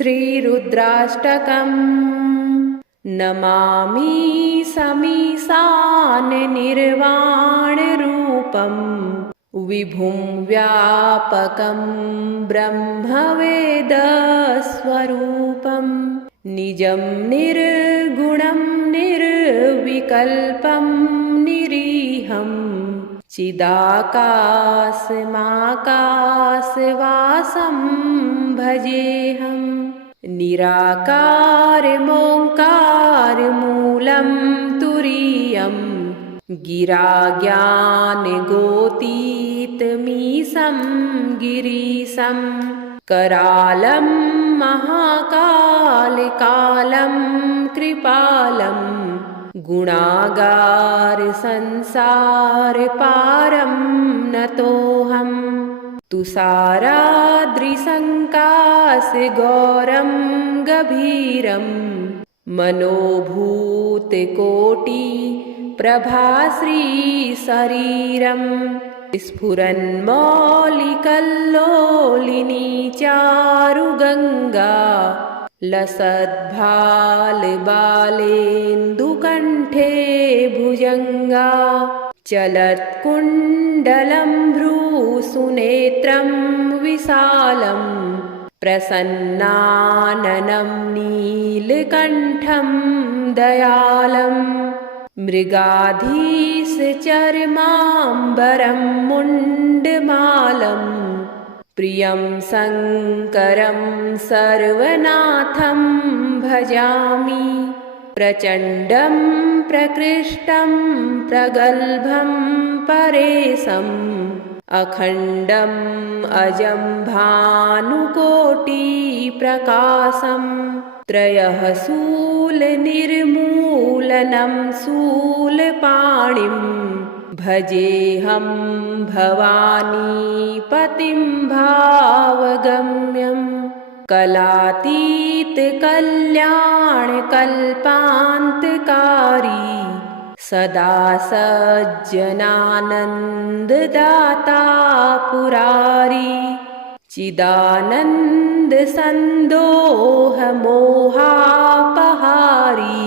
श्रीरुद्राष्टकम्। नमामि समीशाननिर्वाणरूपं विभुं व्यापकं ब्रह्मवेदस्वरूपं निजं निर्गुणं निर्विकल्पं निरीहं चिदाकाशमाकाशवासं भजेऽहम्। निराकारमोङ्कारमूलं तुरीयं गिराज्ञानगोतीतमीशं गिरीशं करालं महाकालकालं कृपालं गुणागारसंसारपारं नतोऽहम्। तुषाराद्रिसङ्काशगौरं गभीरं मनोभूतकोटिप्रभाश्रीशरीरं स्फुरन्मौलिकल्लोलिनी चारुगङ्गा लसद्भालबालेन्दुकण्ठे भुजङ्गा चलत्कुण्डलं भ्रूसुनेत्रं विशालं प्रसन्नाननं नीलकण्ठं दयालं मृगाधीशचर्माम्बरं मुण्डमालं प्रियं शङ्करं सर्वनाथं भजामि। प्रचण्डं प्रकृष्टं प्रगल्भं परेशम् अखण्डम् अजं भानुकोटिप्रकाशं त्रयः शूलनिर्मूलनं शूलपाणिं भजेऽहं भवानीपतिं भावगम्यम्। कलातीतकल्याणकल्पान्तकारी सदा सज्जनानन्ददाता पुरारी चिदानन्दसन्दोहमोहापहारी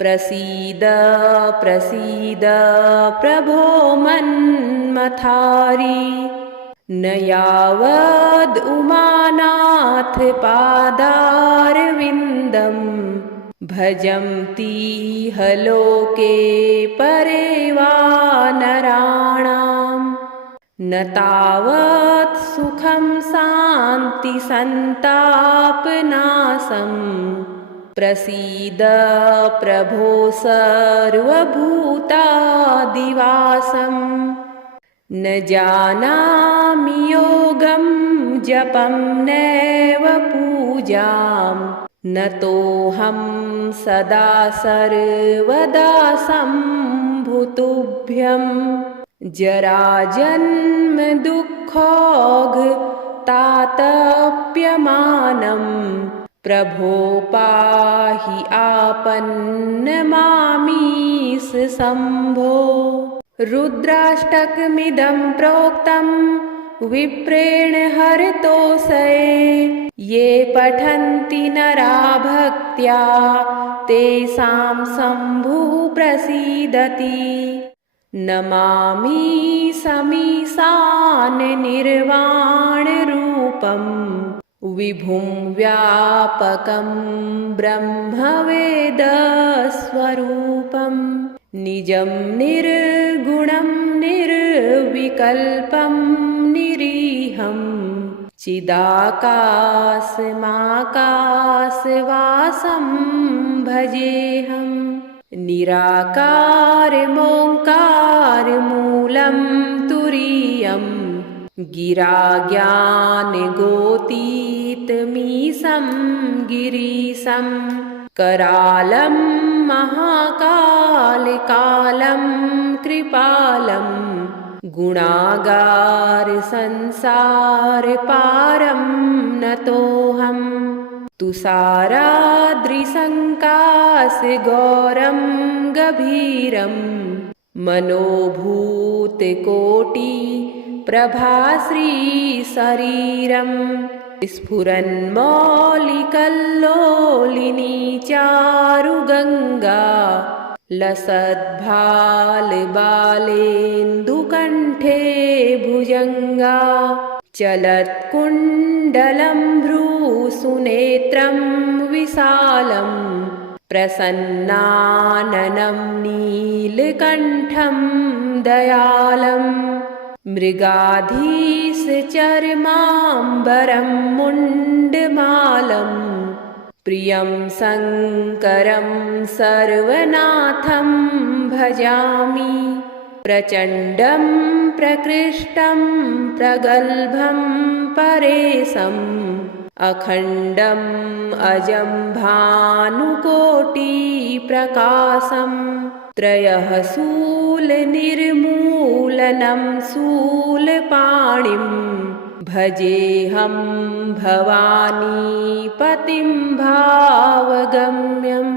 प्रसीद प्रसीद प्रभो मन्मथारी। न यावद् उमानाथ पादारविन्दं भजन्तीह लोके परे वा नराणां न तावत् सुखं शान्तिसन्तापनाशं प्रसीद प्रभो सर्वभूतादिवासम्। न जानामि योगं जपं नैव पूजां न तोऽहं सदा सर्वदा सम्भुतुभ्यं। जराजन्म दुःखौघतातप्यमानं प्रभो पाहि आपन्नमामीश शम्भो। रुद्राष्टकमिदं प्रोक्तं विप्रेण हरतोषये ये पठन्ति नरा भक्त्या तेषां शम्भुः प्रसीदति। नमामि समीशाननिर्वाणरूपं विभुं व्यापकं ब्रह्मवेदस्वरूपं निजं निर्गुणं निर्विकल्पं निरीहं चिदाकाशमाकाशवासं भजेऽहम्। निराकारमोङ्कारमूलं तुरीयं गिराज्ञानगोतीतमीशं गिरीशं करालं महाकालकालं कृपालं गुणागारसंसारपारं नतोऽहम्। तुषाराद्रिसङ्काशगौरं गभीरं मनोभूतकोटिप्रभाश्रीशरीरं स्फुरन्मौलिक चारुगङ्गा लसद्भालबालेन्दुकण्ठे भुजङ्गा चलत्कुण्डलं भ्रूसुनेत्रं विशालं प्रसन्नाननं नीलकण्ठं दयालं मृगाधीशचर्माम्बरं मुण्डमालं प्रियं शङ्करं सर्वनाथं भजामि प्रचण्डं प्रकृष्टं प्रगल्भं परेशम् अखण्डम् अजं भानुकोटिप्रकाशं त्रयः शूलनिर्मूलनं शूलपाणिं भजेऽहं भवानीपतिं भावगम्यं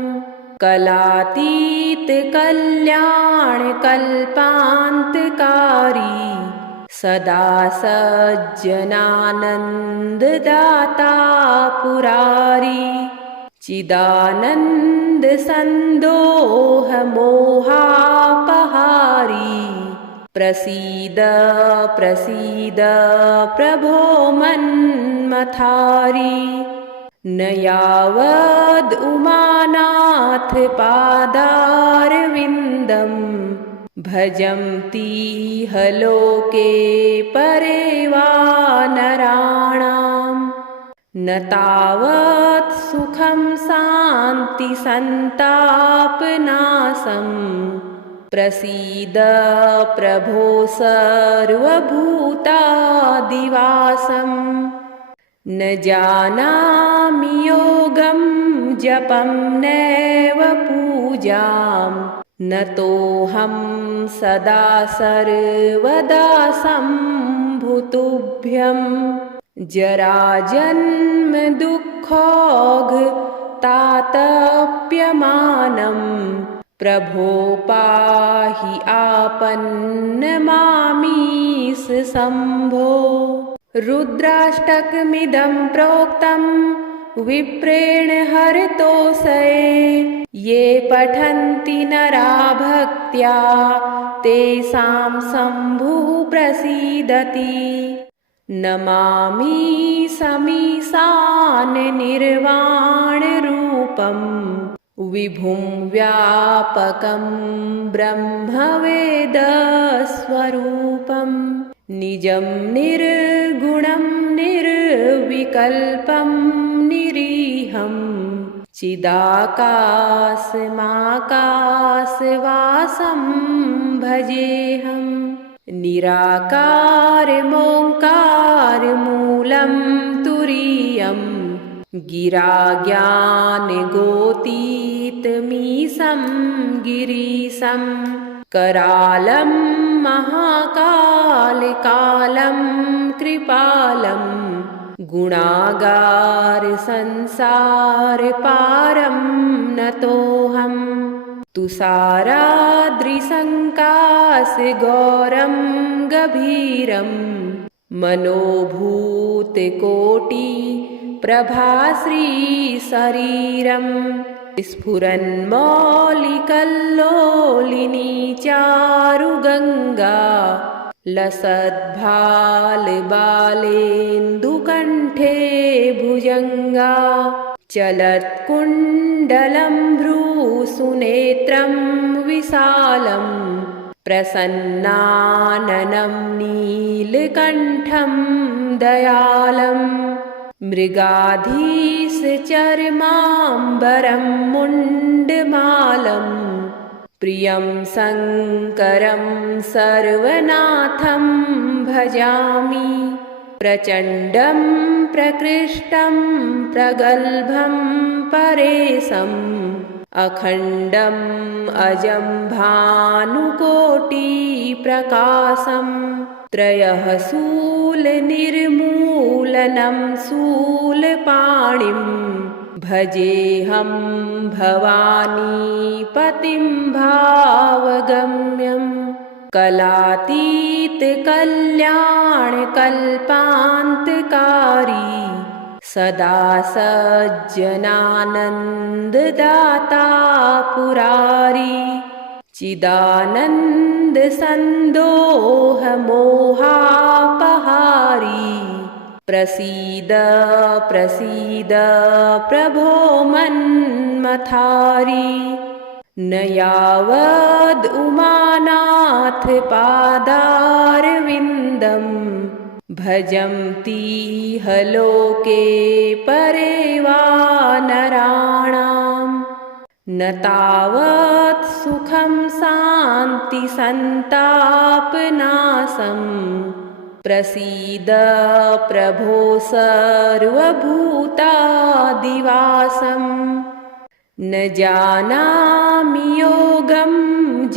कलातीतकल्याणकल्पान्तकारी सदा सज्जनानन्ददाता पुरारी चिदानन्दसन्दोहमोहापहारी प्रसीद प्रसीद प्रभो मन्मथारी न यावद् उमानाथ पादारविन्दं भजन्तीह लोके परे वा नराणां न तावत् सुखं शान्ति सन्तापनाशं प्रसीद प्रभो सर्वभूतादिवासं न जानामि योगं जपं नैव पूजां न तोऽहं सदा सर्वदा सम्भुतुभ्यं जराजन्म दुःखोघतातप्यमानं प्रभो पाहि आपन्नमामीश शम्भो रुद्राष्टकमिदं प्रोक्तं विप्रेण हरतोषये ये पठन्ति नरा भक्त्या तेषां शम्भुः प्रसीदति नमामि समीशाननिर्वाणरूपं विभुं व्यापकं ब्रह्मवेदस्वरूपं निजं निर्गुणं निर्विकल्पं निरीहं चिदाकाशमाकाशवासं भजेऽहं निराकारमोङ्कारमूलं तुरीयं गिराज्ञानगोतीतमीशं गिरीशं करालं महाकालकालं कृपालं गुणागारसंसारपारं नतोऽहं तुषाराद्रिसङ्काशगौरं गभीरं मनोभूतकोटिप्रभाश्रीशरीरं स्फुरन्मौलिकल्लोलिनी चारुगङ्गा लसद्भालबालेन्दुकण्ठे भुजङ्गा चलत्कुण्डलं भ्रूसुनेत्रं विशालं प्रसन्नाननं नीलकण्ठं दयालं मृगाधीशचर्माम्बरं मुण्डमालं प्रियं शङ्करं सर्वनाथं भजामि प्रचण्डं प्रकृष्टं प्रगल्भं परेशम् अखण्डम् अजं भानुकोटिप्रकाशं त्रयः शूलनिर्मूलनं शूलपाणिं भजेऽहं भवानीपतिं भावगम्यं कलातीतकल्याणकल्पान्तकारी सदा सज्जनानन्ददाता पुरारी चिदानन्दसन्दोहमोहापहारी प्रसीद प्रसीद प्रभो मन्मथारी न यावद् उमानाथ पादारविन्दम् भजन्ति लोके परे वा नराणाम् न तावत् सुखं शान्ति सन्तापनाशम् प्रसीद प्रभो सर्वभूतादिवासम् न जानामि योगं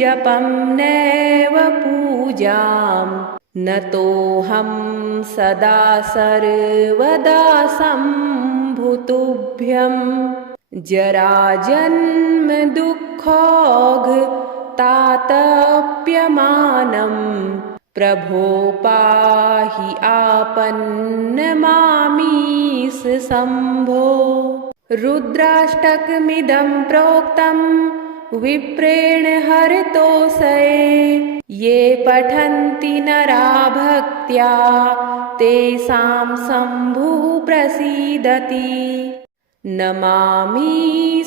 जपं नैव पूजां न तोऽहं सदा सर्वदा सम्भुतुभ्यं जराजन्म दुःखोऽघतातप्यमानं प्रभो पाहि आपन्नमामीश शम्भो रुद्राष्टकमिदं प्रोक्तं विप्रेण हरतोषये ये पठन्ति नरा भक्त्या तेषां शम्भुः प्रसीदति नमामि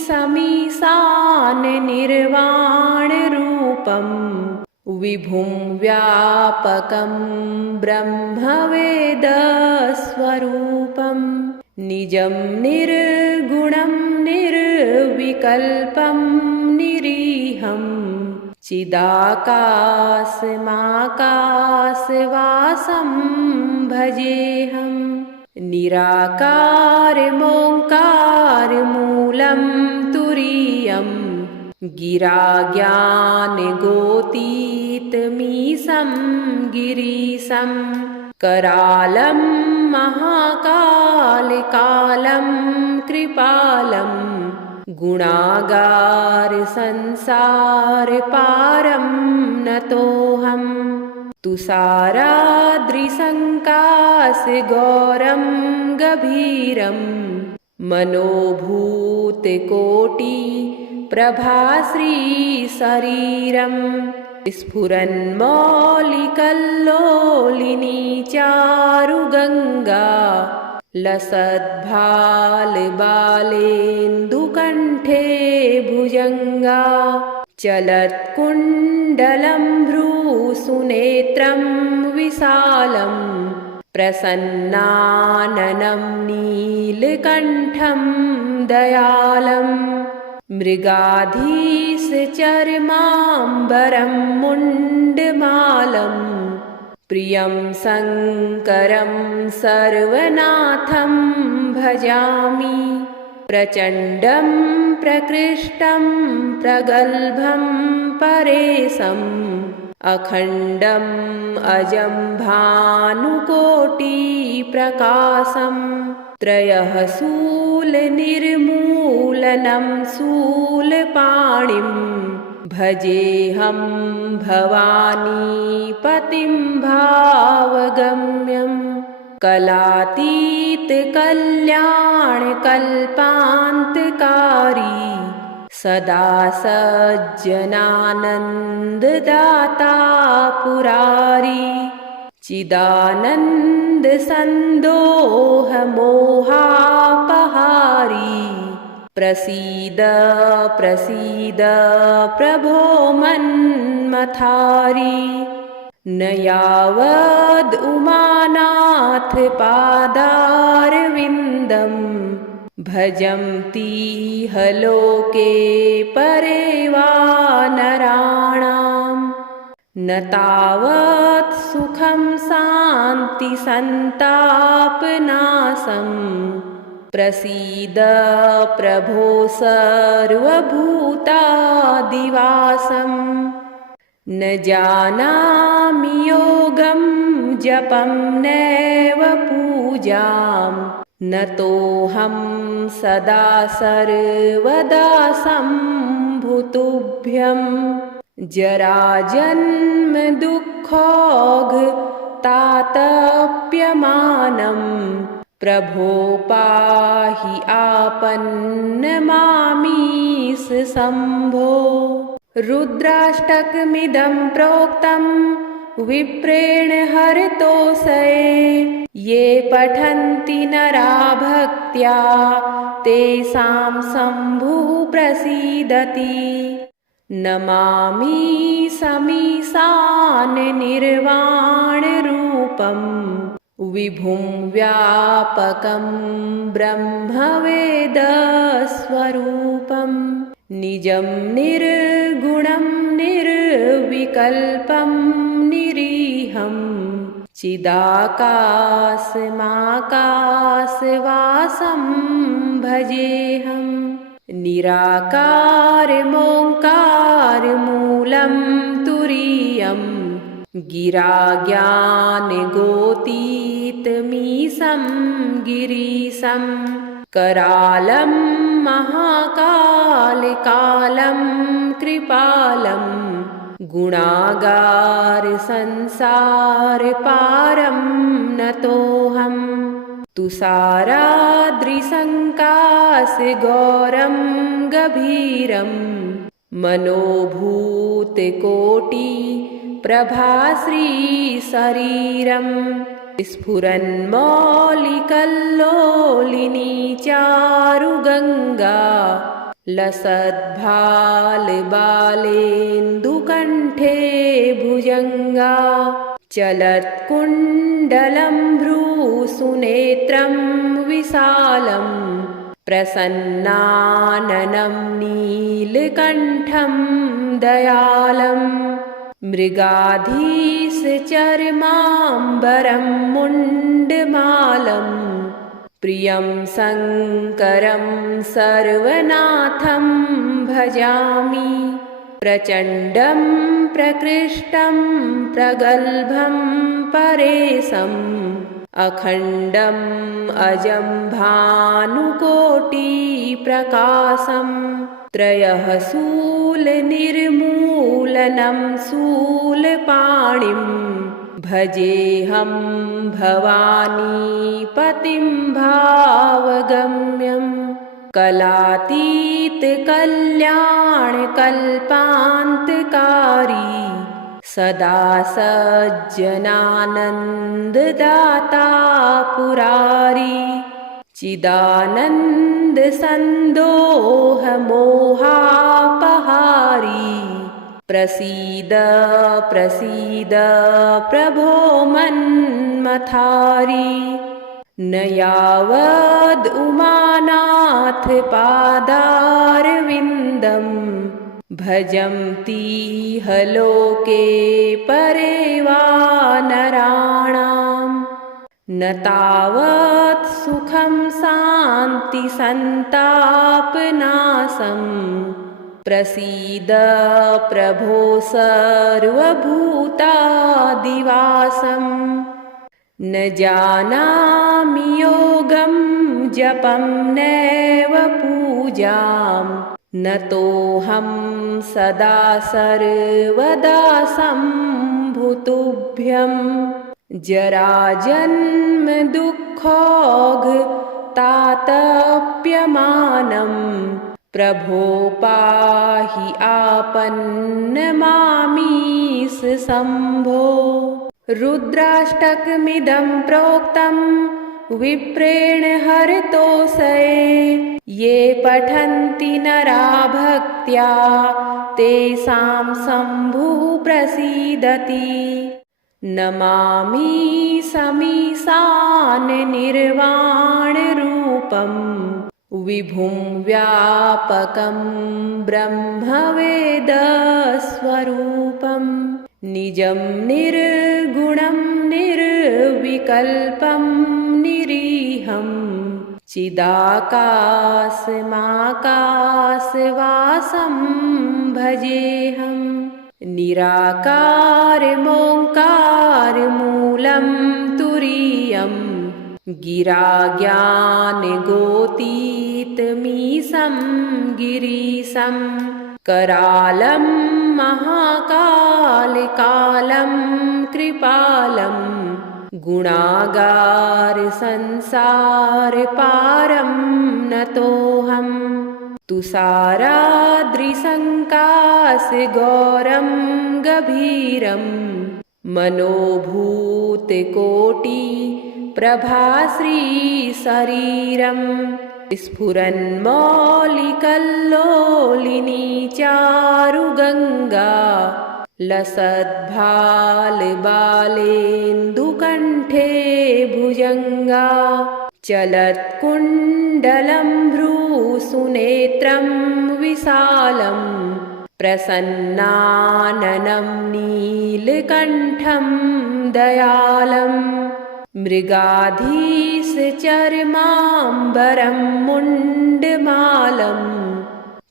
समीशान निर्वाणरूपं विभुं व्यापकं ब्रह्मवेदस्वरूपं निजं निर्गुणं निर्विकल्पं निरीहं चिदाकाशमाकाशवासं भजेऽहं निराकारमोङ्कारमूलं तुरीयं गिराज्ञानगोतीतमीशं गिरीशं करालं महाकालकालं कृपालं गुणागारसंसारपारं नतोऽहं तुषाराद्रिसङ्काशगौरं गभीरं मनोभूतकोटिप्रभाश्रीशरीरं स्फुरन्मौलिकल्लोलिनी चारुगङ्गा लसद्भालबालेन्दुकण्ठे भुजङ्गा चलत्कुण्डलं भ्रूसुनेत्रं विशालं प्रसन्नाननं नीलकण्ठं दयालं मृगाधीशचर्माम्बरं मुण्डमालं प्रियं शङ्करं सर्वनाथं भजामि प्रचण्डं प्रकृष्टं प्रगल्भं परेशम् अखण्डम् अजं भानुकोटिप्रकाशं त्रयः शूलनिर्मूलनं शूलपाणिं भजेऽहं भवानीपतिं भावगम्यं कलातीतकल्याणकल्पान्तकारी सदा सज्जनानन्ददाता पुरारी चिदानन्दसन्दोहमोहापहारी प्रसीद प्रसीद प्रभो मन्मथारी न यावद् उमानाथ पादारविन्दम् भजन्ति लोके परे वा नराणाम् न तावत् सुखं शान्ति सन्तापनाशम् प्रसीद प्रभो सर्वभूतादिवासम् न जानामि योगं जपं नैव पूजां न तोऽहं सदा सर्वदा सम्भुतुभ्यं जराजन्म दुःखोऽघतातप्यमानं प्रभो पाहि आपन्नमामीश शम्भो। रुद्राष्टकमिदं प्रोक्तं विप्रेण हरतोषये। ये पठन्ति नरा भक्त्या तेषां शम्भुः प्रसीदति। नमामि समीशान निर्वाणरूपं विभुं व्यापकं ब्रह्मवेदस्वरूपं। निजं निर्गुणं निर्विकल्पं निरीहं चिदाकाशमाकाशवासं भजेऽहम्। निराकारमोङ्कारमूलं तुरीयं गिराज्ञानगोतीतमीशं गिरीशं। करालं महाकालकालं कृपालं गुणागारसंसारपारं नतोऽहम्। तुषाराद्रिसङ्काशगौरं गभीरं मनोभूतकोटिप्रभाश्रीशरीरं। स्फुरन्मौलिकल्लोलिनी चारुगङ्गा लसद्भालबालेन्दुकण्ठे भुजङ्गा। चलत्कुण्डलं भ्रूसुनेत्रं विशालं प्रसन्नाननं नीलकण्ठं दयालं। मृगाधीशचर्माम्बरं मुण्डमालं प्रियं शङ्करं सर्वनाथं भजामि। प्रचण्डं प्रकृष्टं प्रगल्भं परेशम् अखण्डम् अजं भानुकोटिप्रकाशं। त्रयः शूलनिर्मूलनं शूलपाणिं भजेऽहं भवानीपतिं भावगम्यम्। कलातीतकल्याणकल्पान्तकारी सदा सज्जनानन्ददाता पुरारी। चिदानन्दसन्दोहमोहापहारी प्रसीद प्रसीद प्रभो मन्मथारी। न यावद् उमानाथ पादारविन्दं भजन्तीह लोके परे वा नराणां। न तावत् सुखं शान्ति सन्तापनाशं प्रसीद प्रभो सर्वभूतादिवासम्। न जानामि योगं जपं नैव पूजां न तोऽहं सदा सर्वदा सम्भुतुभ्यं। जराजन्म दुःखौघतातप्यमानं प्रभो पाहि आपन्नमामीश शम्भो। रुद्राष्टकमिदं प्रोक्तं विप्रेण हरतोषये। ये पठन्ति नरा भक्त्या तेषां शम्भुः प्रसीदति। नमामि समीशान निर्वाणरूपं विभुं व्यापकं ब्रह्मवेदस्वरूपं। निजं निर्गुणं निर्विकल्पं निरीहं चिदाकाशमाकाशवासं भजेऽहम्। निराकारमोङ्कारमूलं तुरीयं गिराज्ञानगोतीतमीशं गिरीशं। करालं महाकालकालं कृपालं गुणागार संसार पारं नतोऽहम् तुषाराद्रिसङ्काश गौरं गभीरं मनोभूतकोटि प्रभाश्री शरीरं स्फुरन्मौलिकल्लोलिनी चारुगङ्गा लसद्भालबालेन्दुकण्ठे भुजङ्गा चलत्कुण्डलं भ्रूसुनेत्रं विशालं प्रसन्नाननं नीलकण्ठं दयालं मृगाधीशचर्माम्बरं मुण्डमालं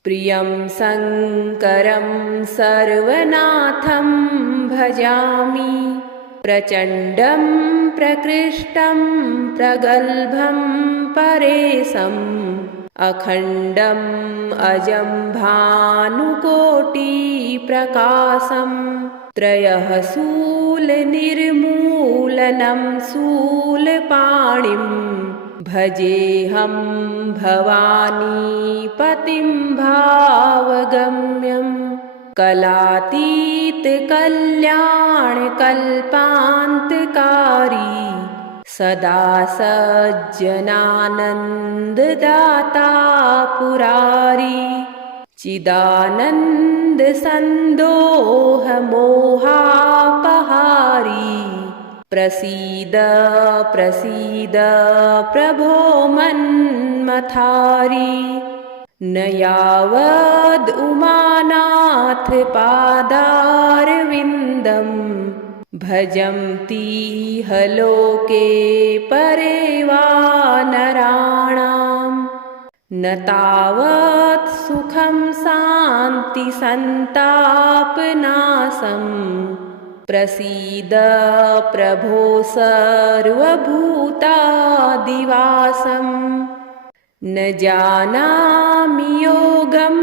प्रियं शङ्करं सर्वनाथं भजामि प्रचण्डं प्रकृष्टं प्रगल्भं परेशम् अखण्डम् अजं भानुकोटिप्रकाशं त्रयः शूलनिर्मूलनं शूलपाणिं भजेऽहं भवानीपतिं भावगम्यं कलातीतकल्याणकल्पान्तकारी सदा सज्जनानन्ददाता पुरारी चिदानन्दसन्दोहमोहापहारी प्रसीद प्रसीद प्रभो मन्मथारी न यावद् उमानाथ पादारविन्दं भजन्तीह लोके परे वा नराणां न तावत् सुखं शान्ति सन्तापनाशम् प्रसीद प्रभो सर्वभूतादिवासम् न जानामि योगं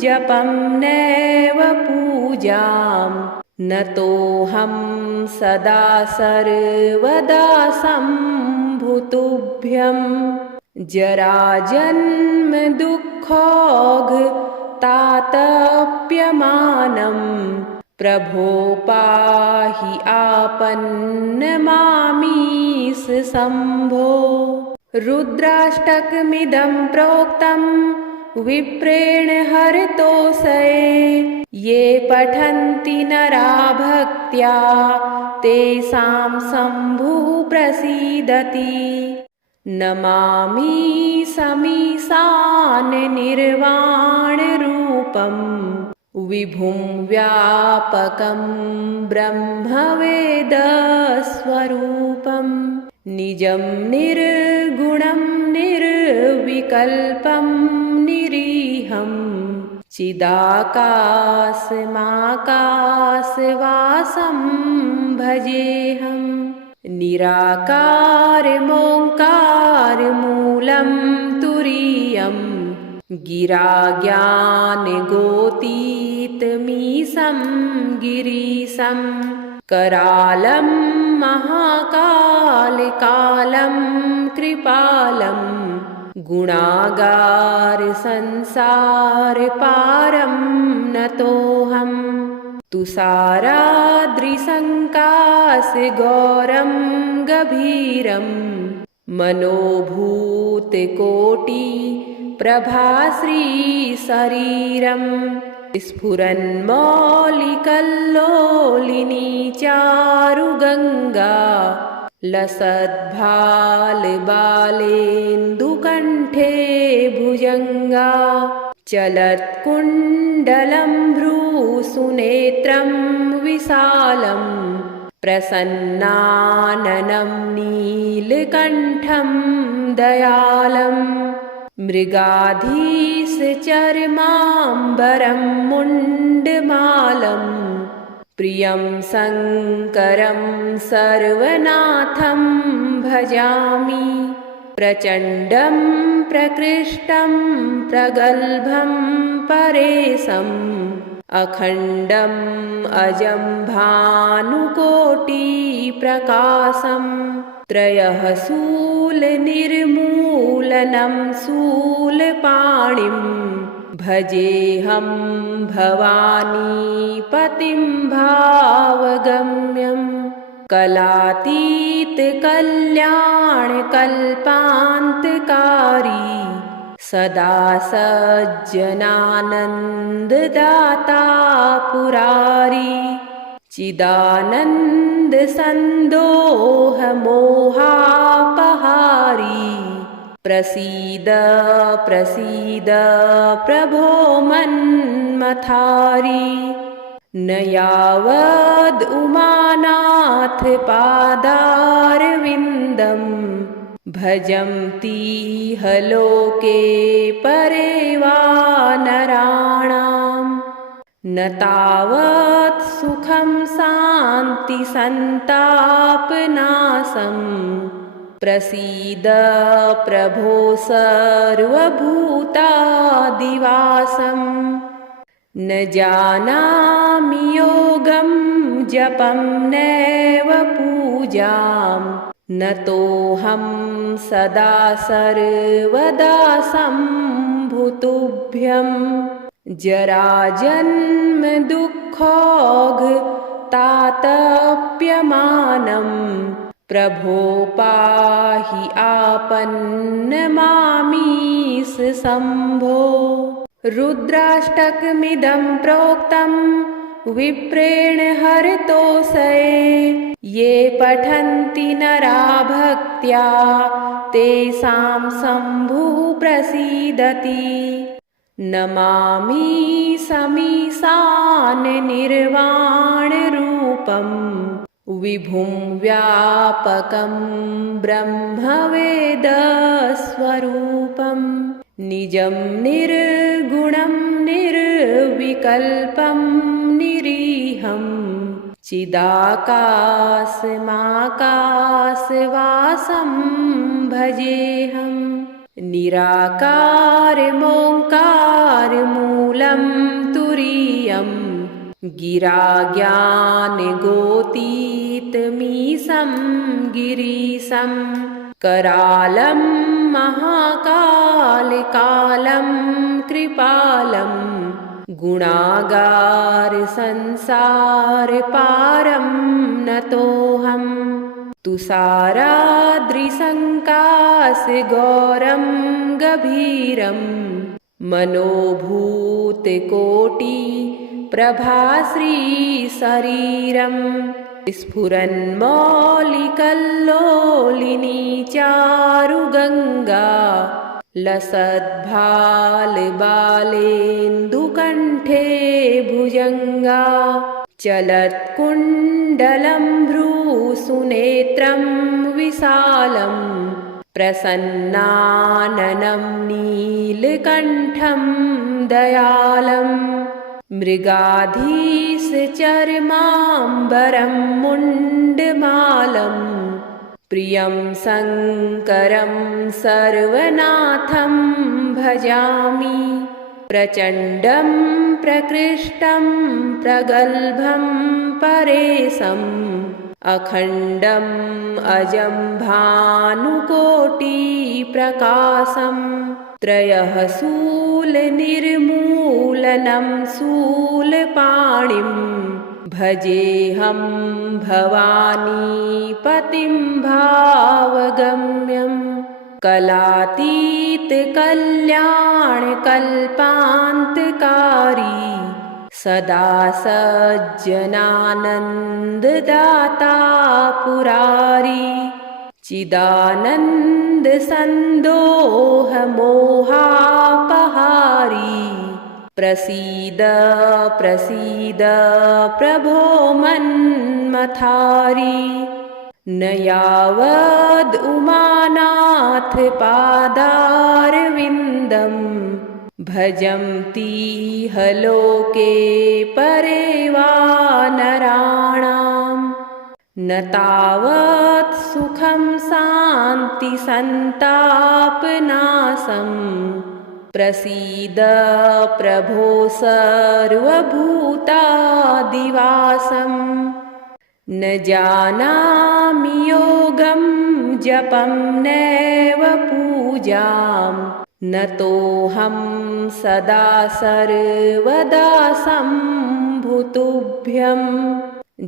जपं नैव पूजां न तोऽहं सदा सर्वदा सम्भुतुभ्यं जराजन्म दुःखौघतातप्यमानं प्रभो पाहि आपन्नमामीश शम्भो रुद्राष्टकमिदं प्रोक्तं विप्रेण हरतोषये ये पठन्ति नरा भक्त्या तेषां शम्भुः प्रसीदति नमामि समीशान निर्वाणरूपं विभुं व्यापकं ब्रह्मवेदस्वरूपं निजं निर्गुणं निर्विकल्पं निरीहं चिदाकाशमाकाशवासं भजेऽहं निराकारमोङ्कारमूलं तुरीयं गिराज्ञानगोतीतमीशं गिरीशं करालं महाकालकालं कृपालं गुणागार संसार पारं नतोऽहं तुषाराद्रिसङ्काश गौरं गभीरं मनोभूतकोटि प्रभाश्री शरीरं स्फुरन्मौलिकल्लोलिनी चारुगङ्गा लसद्भालबालेन्दुकण्ठे भुजङ्गा चलत्कुण्डलं भ्रूसुनेत्रं विशालं प्रसन्नाननं नीलकण्ठं दयालं मृगाधीशचर्माम्बरं मुण्डमालं प्रियं शङ्करं सर्वनाथं भजामि प्रचण्डं प्रकृष्टं प्रगल्भं परेशम् अखण्डम् अजं भानुकोटिप्रकाशं त्रयः शूलनिर्मूलनं शूलपाणिं भजेऽहं भवानीपतिं भावगम्यं कलातीतकल्याणकल्पान्तकारी सदा सज्जनानन्ददाता पुरारी चिदानन्दसन्दोहमोहापहारी प्रसीद प्रसीद प्रभो मन्मथारी न यावद् उमानाथ पादारविन्दं भजन्तीह लोके परे वा नराणां न तावत् सुखं शान्ति सन्तापनाशं प्रसीद प्रभो सर्वभूतादिवासं न जानामि योगं जपं नैव पूजां न तोऽहं सदा सर्वदा सम्भुतुभ्यं जराजन्म दुःखोघतातप्यमानं प्रभो पाहि आपन्नमामीश शम्भो रुद्राष्टकमिदं प्रोक्तं विप्रेण हरतोषये ये पठन्ति नरा भक्त्या तेषां शम्भुः प्रसीदति नमामि समीशाननिर्वाणरूपं विभुं व्यापकं ब्रह्मवेदस्वरूपं निजं निर्गुणं निर्विकल्पं निरीहं चिदाकाशमाकाशवासं भजेऽहं निराकारमोङ्कारमूलं तुरीयं गिराज्ञानगोतीतमीशं गिरीशं करालं महाकालकालं कृपालं गुणागारसंसारपारं नतोऽहं तुषाराद्रिसङ्काशगौरं गभीरं मनोभूतकोटिप्रभाश्रीशरीरं स्फुरन्मौलिकल्लोलिनी चारुगङ्गा लसद्भालबालेन्दुकण्ठे भुजङ्गा चलत्कुण्डलं भ्रूसुनेत्रं विशालं प्रसन्नाननं नीलकण्ठं दयालं मृगाधीशचर्माम्बरं मुण्डमालं प्रियं शङ्करं सर्वनाथं भजामि प्रचण्डं प्रकृष्टं प्रगल्भं परेशम् अखण्डम् अजं भानुकोटिप्रकाशं त्रयः शूलनिर्मूलनं शूलपाणिं भजेऽहं भवानीपतिं भावगम्यं कलातीतकल्याणकल्पान्तकारी सदा सज्जनानन्ददाता पुरारी चिदानन्दसन्दोहमोहापहारी प्रसीद प्रसीद प्रभो मन्मथारी न यावद् उमानाथ पादारविन्दं भजन्तीह लोके परे वा नराणां न तावत् सुखं शान्ति सन्तापनाशं प्रसीद प्रभो सर्वभूतादिवासं न जानामि योगं जपं नैव पूजां नतोऽहं सदा सर्वदा सम्भुतुभ्यं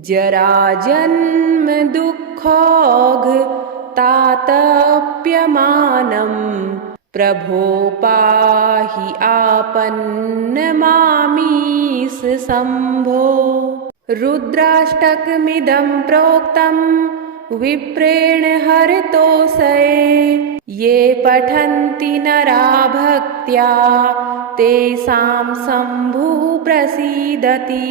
जराजन्म दुःखोऽघतातप्यमानं प्रभो पाहि आपन्नमामीश शम्भो। रुद्राष्टकमिदं प्रोक्तं विप्रेण हरतोषये ये पठन्ति नरा भक्त्या तेषां शम्भुः प्रसीदति।